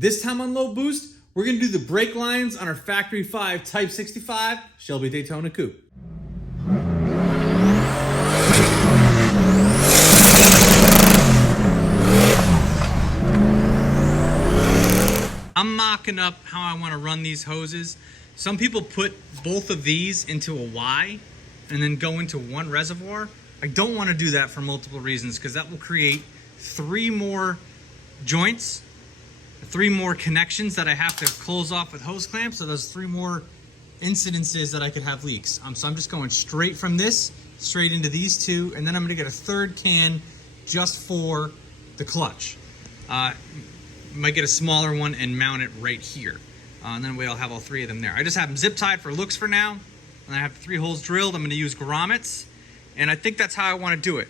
This time on Low Boost, we're gonna do the brake lines on our Factory 5 Type 65 Shelby Daytona Coupe. I'm mocking up how I want to run these hoses. Some people put both of these into a Y and then go into one reservoir. I don't want to do that for multiple reasons, because that will create 3 more joints, 3 more connections that I have to close off with hose clamps. So there's 3 more incidences that I could have leaks. So I'm just going straight from this, straight into these 2, and then I'm going to get a 3rd can just for the clutch. Might get a smaller one and mount it right here. And then I'll have all 3 of them there. I just have them zip tied for looks for now. And I have 3 holes drilled. I'm going to use grommets. And I think that's how I want to do it.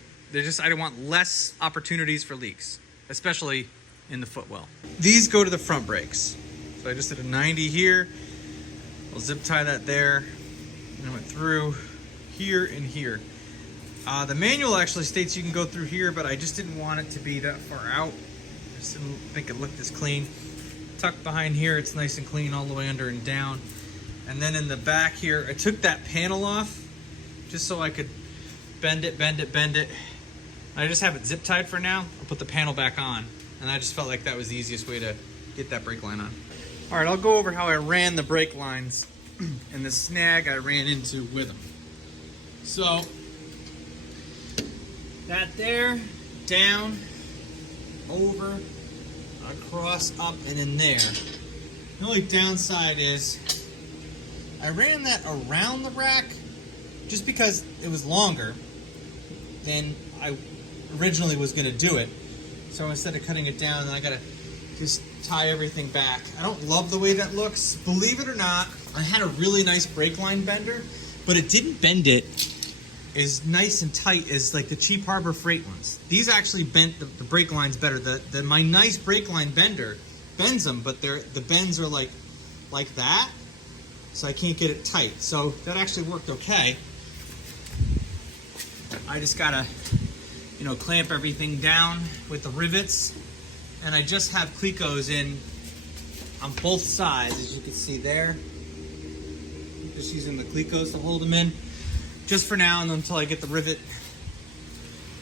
I want less opportunities for leaks, especially in the footwell. These go to the front brakes. So I just did a 90 here. I'll zip tie that there. And I went through here and here. The manual actually states you can go through here, but I just didn't want it to be that far out. Just didn't think it looked as clean. Tucked behind here, it's nice and clean all the way under and down. And then in the back here, I took that panel off just so I could bend it. I just have it zip tied for now. I'll put the panel back on. And I just felt like that was the easiest way to get that brake line on. All right, I'll go over how I ran the brake lines and the snag I ran into with them. So, that there, down, over, across, up, and in there. The only downside is I ran that around the rack just because it was longer than I originally was going to do it. So instead of cutting it down, I got to just tie everything back. I don't love the way that looks. Believe it or not, I had a really nice brake line bender, but it didn't bend it as nice and tight as like the cheap Harbor Freight ones. These actually bent the brake lines better. My nice brake line bender bends them, but the bends are like that, so I can't get it tight. So that actually worked okay. I just gotta, clamp everything down with the rivets, and I just have Clecos in on both sides, as you can see there. Just using the Clecos to hold them in. Just for now, and until I get the rivet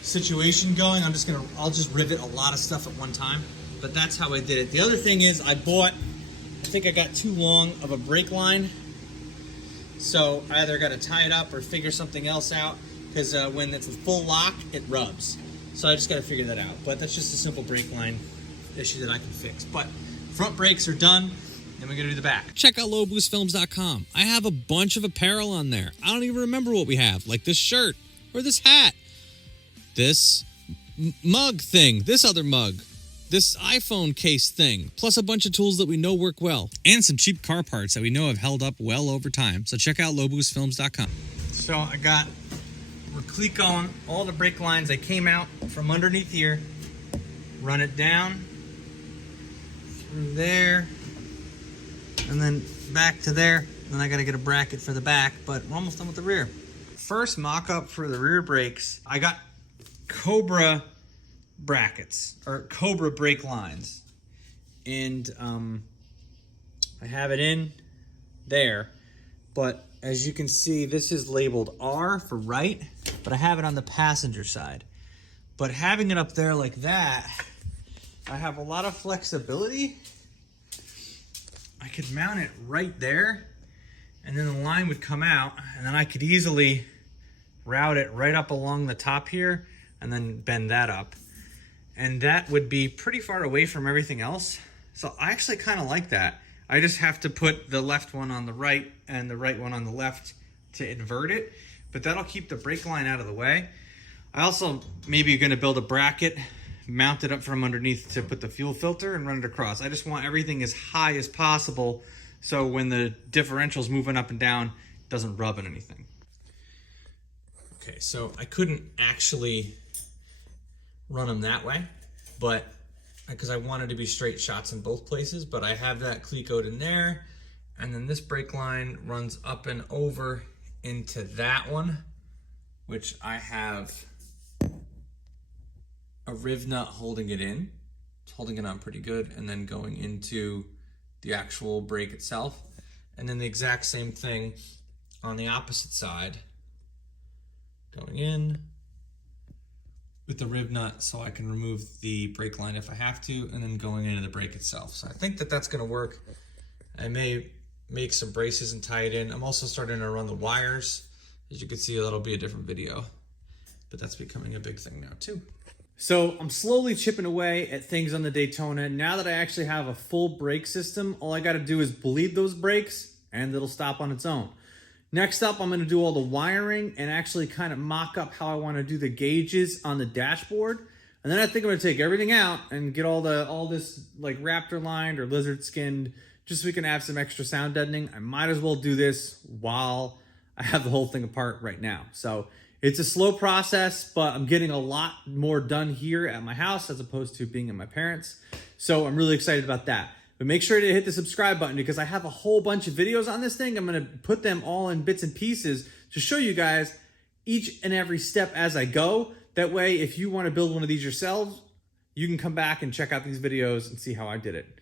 situation going, I'll just rivet a lot of stuff at one time. But that's how I did it. The other thing is I think I got too long of a brake line. So I either got to tie it up or figure something else out, because when it's a full lock, it rubs. So I just got to figure that out. But that's just a simple brake line issue that I can fix. But front brakes are done. Then we're going to do the back. Check out lowboostfilms.com. I have a bunch of apparel on there. I don't even remember what we have, like this shirt or this hat, this mug thing, this other mug, this iPhone case thing, plus a bunch of tools that we know work well, and some cheap car parts that we know have held up well over time. So check out lowboostfilms.com. So we're Clecoing all the brake lines. I came out from underneath here, run it down through there, and then back to there. Then I gotta get a bracket for the back, but we're almost done with the rear. First mock-up for the rear brakes, I got Cobra brackets, or Cobra brake lines. And I have it in there, but as you can see, this is labeled R for right, but I have it on the passenger side. But having it up there like that, I have a lot of flexibility. I could mount it right there, and then the line would come out, and then I could easily route it right up along the top here, and then bend that up. And that would be pretty far away from everything else. So I actually kind of like that. I just have to put the left one on the right and the right one on the left to invert it, but that'll keep the brake line out of the way. I also maybe going to build a bracket, mount it up from underneath to put the fuel filter and run it across. I just want everything as high as possible so when the differential's moving up and down, it doesn't rub on anything. Okay, so I couldn't actually run them that way, but because I wanted to be straight shots in both places, but I have that Clecoed in there, and then this brake line runs up and over into that one, which I have a riv nut holding it in It's holding it on pretty good, and then going into the actual brake itself. And then the exact same thing on the opposite side, going in with the rib nut so I can remove the brake line if I have to, and then going into the brake itself. So I think that that's going to work. I may make some braces and tie it in. I'm also starting to run the wires. As you can see, that'll be a different video, but that's becoming a big thing now too. So I'm slowly chipping away at things on the Daytona. Now that I actually have a full brake system, all I got to do is bleed those brakes and it'll stop on its own. Next up, I'm going to do all the wiring and actually kind of mock up how I want to do the gauges on the dashboard. And then I think I'm going to take everything out and get all this like raptor lined or lizard skinned, just so we can have some extra sound deadening. I might as well do this while I have the whole thing apart right now. So it's a slow process, but I'm getting a lot more done here at my house as opposed to being at my parents'. So I'm really excited about that. But make sure to hit the subscribe button because I have a whole bunch of videos on this thing. I'm going to put them all in bits and pieces to show you guys each and every step as I go. That way, if you want to build one of these yourselves, you can come back and check out these videos and see how I did it.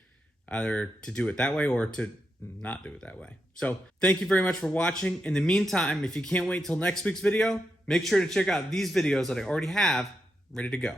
Either to do it that way or to not do it that way. So thank you very much for watching. In the meantime, if you can't wait till next week's video, make sure to check out these videos that I already have ready to go.